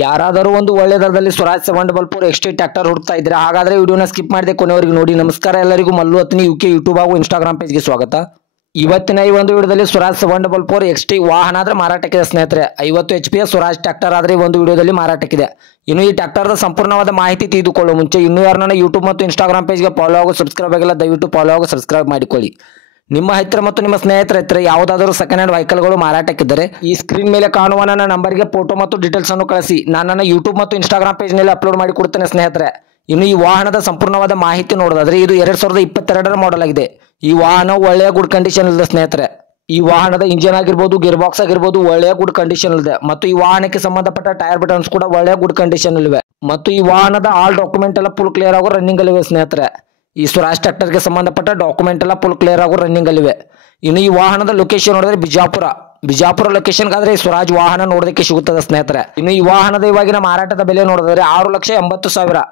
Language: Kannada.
ಯಾರಾದರೂ ಒಂದು ಒಳ್ಳೆ ದರದಲ್ಲಿ ಸ್ವರಾಜ್ 744 XT ಟ್ರ್ಯಾಕ್ಟರ್ ಹುಡುಕ್ತಾ ಇದ್ರೆ ಹಾಗಾದ್ರೆ ವಿಡಿಯೋನ ಸ್ಕಿಪ್ ಮಾಡದೆ ಕೊನೆವರೆಗೂ ನೋಡಿ. ನಮಸ್ಕಾರ ಎಲ್ಲರಿಗೂ, ಮಲ್ಲು ಅತ್ನಿ UK ಯೂಟ್ಯೂಬ್ ಹಾಗೂ ಇನ್ಸ್ಟಾಗ್ರಾಮ್ ಪೇಜ್ಗೆ ಸ್ವಾಗತ. ಇವತ್ತಿನ ಈ ಒಂದು ವಿಡಿಯೋದಲ್ಲಿ ಸ್ವರಾಜ್ 744 XT ವಾಹನ ಆದ್ರೆ ಮಾರಾಟಕ್ಕಿದೆ ಸ್ನೇಹಿತರೆ. 50 HP ಸ್ವರಾಜ್ ಟ್ರ್ಯಾಕ್ಟರ್ ಆದ್ರೆ ಈ ಒಂದು ವಿಡಿಯೋದಲ್ಲಿ ಮಾರಾಟಕ್ಕಿದೆ. ಇನ್ನು ಈ ಟ್ರ್ಯಾಕ್ಟರ್ದ ಸಂಪೂರ್ಣವಾದ ಮಾಹಿತಿ ತಿಳಿದುಕೊಳ್ಳುವ ಮುಂಚೆ ಇನ್ನೂ ಯಾರನ್ನ ಯೂಟ್ಯೂಬ್ ಮತ್ತು ಇನ್ಸ್ಟಾಗ್ರಾಮ್ ಪೇಜ್ಗೆ ಫಾಲೋ ಹಾಗೂ ಸಬ್ಸ್ಕ್ರೈಬ್ ಆಗಿಲ್ಲ ದಯವಿಟ್ಟು ಫಾಲೋ ಹಾಗೂ ಸಬ್ಸ್ಕ್ರೈಬ್ ಮಾಡಿಕೊಳ್ಳಿ. ನಿಮ್ಮ ಹತ್ತಿರ ಮತ್ತು ನಿಮ್ಮ ಸ್ನೇಹಿತರ ಹತ್ತಿರ ಯಾವುದಾದರೂ ಸೆಕೆಂಡ್ ಹ್ಯಾಂಡ್ ವೆಹಿಕಲ್ಗಳು ಮಾರಾಟಕ್ಕಿದ್ದರೆ ಈ ಸ್ಕ್ರೀನ್ ಮೇಲೆ ಕಾಣುವ ನನ್ನ ನಂಬರ್ಗೆ ಫೋಟೋ ಮತ್ತು ಡೀಟೇಲ್ಸ್ ಅನ್ನು ಕಳಿಸಿ. ನಾನು ನನ್ನ ಯೂಟ್ಯೂಬ್ ಮತ್ತು ಇನ್ಸ್ಟಾಗ್ರಾಮ್ ಪೇಜ್ನಲ್ಲಿ ಅಪ್ಲೋಡ್ ಮಾಡಿ ಕೊಡ್ತೇನೆ ಸ್ನೇಹಿತರೆ. ಇನ್ನು ಈ ವಾಹನದ ಸಂಪೂರ್ಣವಾದ ಮಾಹಿತಿ ನೋಡೋದಾದ್ರೆ ಇದು 2022 ಮಾಡೆಲ್ ಆಗಿದೆ. ಈ ವಾಹನ ಒಳ್ಳೆಯ ಗುಡ್ ಕಂಡೀಷನ್ ಇದೆ ಸ್ನೇಹಿತರೆ. ಈ ವಾಹನದ ಇಂಜಿನ್ ಆಗಿರ್ಬೋದು, ಗೇರ್ ಬಾಕ್ಸ್ ಆಗಿರ್ಬೋದು ಒಳ್ಳೆಯ ಗುಡ್ ಕಂಡೀಷನ್ ಇದೆ. ಮತ್ತು ಈ ವಾಹನಕ್ಕೆ ಸಂಬಂಧಪಟ್ಟ ಟೈರ್ ಬಟನ್ಸ್ ಕೂಡ ಒಳ್ಳೆಯ ಗುಡ್ ಕಂಡೀಷನ್ ಇವೆ. ಮತ್ತು ಈ ವಾಹನದ ಆಲ್ ಡಾಕ್ಯುಮೆಂಟ್ ಎಲ್ಲ ಫುಲ್ ಕ್ಲಿಯರ್ ಆಗೋ ರನ್ನಿಂಗ್ ಅಲ್ಲಿವೆ ಸ್ನೇಹಿತರೆ. ಈ ಸ್ವರಾಜ್ ಟ್ರ್ಯಾಕ್ಟರ್ಗೆ ಸಂಬಂಧಪಟ್ಟ ಡಾಕ್ಯುಮೆಂಟ್ ಎಲ್ಲ ಫುಲ್ ಕ್ಲಿಯರ್ ಆಗೋ ರನ್ನಿಂಗ್ ಅಲ್ಲಿವೆ. ಇನ್ನು ಈ ವಾಹನದ ಲೊಕೇಶನ್ ನೋಡಿದ್ರೆ ಬಿಜಾಪುರ ಲೊಕೇಶನ್ಗಾದ್ರೆ ಈ ಸ್ವರಾಜ್ ವಾಹನ ನೋಡೋದಕ್ಕೆ ಸಿಗುತ್ತದೆ ಸ್ನೇಹಿತರೆ. ಇನ್ನು ಈ ವಾಹನದ ಇವಾಗಿನ ಮಾರಾಟದ ಬೆಲೆ ನೋಡಿದ್ರೆ 6,80,000.